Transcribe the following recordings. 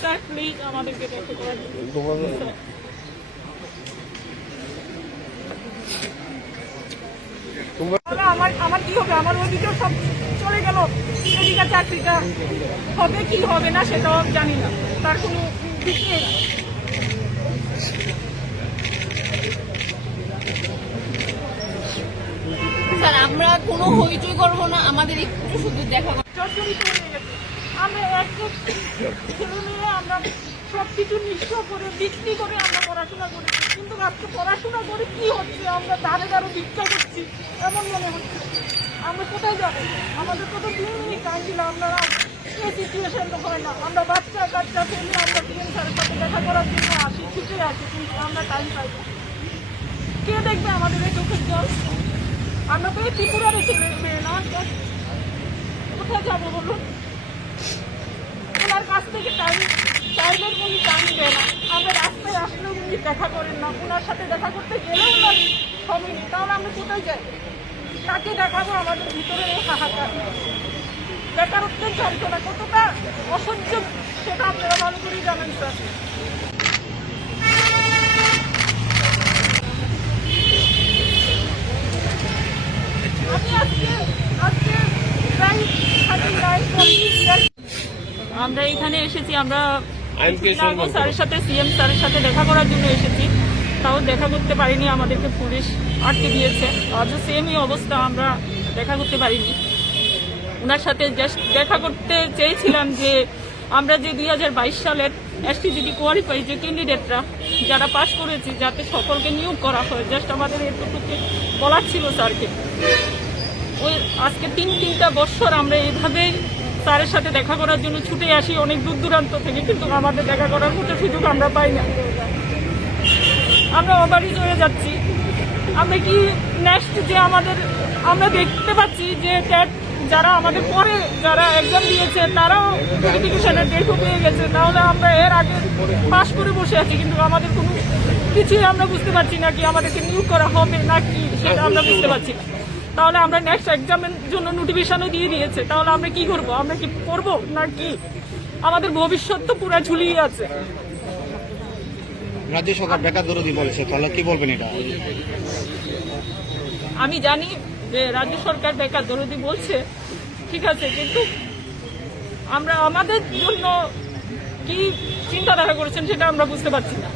Sir please আমাদেরকে দেখতে করার আমার কি হবে? আমার ওদিকেও সব চলে গেল, এদিকে চাকরিটা হবে কি হবে না সেটাও জানি না, তার কোনো ঠিক নেই। স্যার আমরা কোনো হইচই করবো না, আমাদের একটু শুধু দেখা চচ্চড়িত হয়ে গেছে। আমরা একটা ছেলে মেয়ে আমরা সব কিছু নিঃস্ব করে বিক্রি করে আমরা পড়াশোনা করেছি, কিন্তু আজকে পড়াশোনা করে কি হচ্ছে? আমরা ধারে ধারে ভিক্ষা করছি এমন মনে হচ্ছে। আমরা কোথায় যাবো? আমাদের কত 2 মিনিট টাইম ছিল, আপনারা এই সিচুয়েশন হয় না। আমরা বাচ্চা কাচ্চা ফেলে আমরা পিএম স্যারের সাথে দেখা করার জন্য আসি, ছুটে আসি, কিন্তু আমরা টাইম পাই না। কে দেখবে আমাদের এই চোখের জল? আমরা তো এই ত্রিপুরারে চলে মেয়ে না, কোথায় যাবো বলুন? ওনার কাছ থেকে টাইম চাইলে উনি টাইম দেয় না, আমরা রাস্তায় আসলেও উনি দেখা করেন না, ওনার সাথে দেখা করতে গেলেও ওনার সময় নেই। তাহলে আমরা কোথায় যাই? কাকে দেখাবো? আমাদের ভিতরে এই হাহাকার, বেকারত্বের যন্ত্রণা কতটা অসহ্য সেটা আপনারা ভালো করেই জানেন স্যার। আমি আজকে প্রায় 39 ইয়ার আমরা এখানে এসেছি। আমরা স্যারের সাথে সিএম স্যারের সাথে দেখা করার জন্য এসেছি, তাও দেখা করতে পারিনি, আমাদেরকে পুলিশ আটকে দিয়েছে। আজও সেমই অবস্থা, আমরা দেখা করতে পারিনি। ওনার সাথে জাস্ট দেখা করতে চেয়েছিলাম যে আমরা যে 2022 সালের এসটিজিটি কোয়ালিফাই যে ক্যান্ডিডেটরা যারা পাস করেছি, যাতে সকলকে নিয়োগ করা হয়, জাস্ট আমাদের এতটুকু বলার ছিল স্যারকে। ওই আজকে তিনটা বছর আমরা এইভাবেই স্যারের সাথে দেখা করার জন্য ছুটে আসি অনেক দূর দূরান্ত থেকে, কিন্তু আমাদের দেখা করার মতো সুযোগ আমরা পাই না। আমরা অবারিশ হয়ে যাচ্ছি। আমরা কি নেক্সট যে আমরা দেখতে পাচ্ছি যে ক্যাট যারা আমাদের পরে যারা এক্সাম দিয়েছে তারাও নোটিফিকেশনের ডেটও পেয়ে গেছে, তাহলে আমরা এর আগে পাস করে বসে আছি, কিন্তু আমাদের কোনো কিছুই আমরা বুঝতে পারছি না কি আমাদেরকে নিয়োগ করা হবে না কি, সেটা আমরা বুঝতে পারছি না। তাহলে আমরা নেক্সট এক্সামের জন্য নোটিফিকেশনও দিয়ে দিয়েছে, তাহলে আমরা কি করব? আমরা কি পড়বো না কি? আমাদের ভবিষ্যৎ তো পুরো ঝুলিয়ে আছে। রাজ্য সরকার বেকার দরদি বলেছে, তাহলে কি বলবেন এটা? আমি জানি যে রাজ্য সরকার বেকার দরদি বলছে, ঠিক আছে, কিন্তু আমরা আমাদের জন্য কি চিন্তাধারা করেছেন সেটা আমরা বুঝতে পারছি না।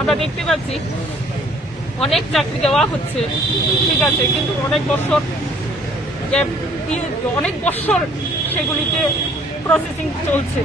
আমরা দেখতে পাচ্ছি অনেক চাকরি দেওয়া হচ্ছে, ঠিক আছে, কিন্তু অনেক বছর সেগুলিতে প্রসেসিং চলছে।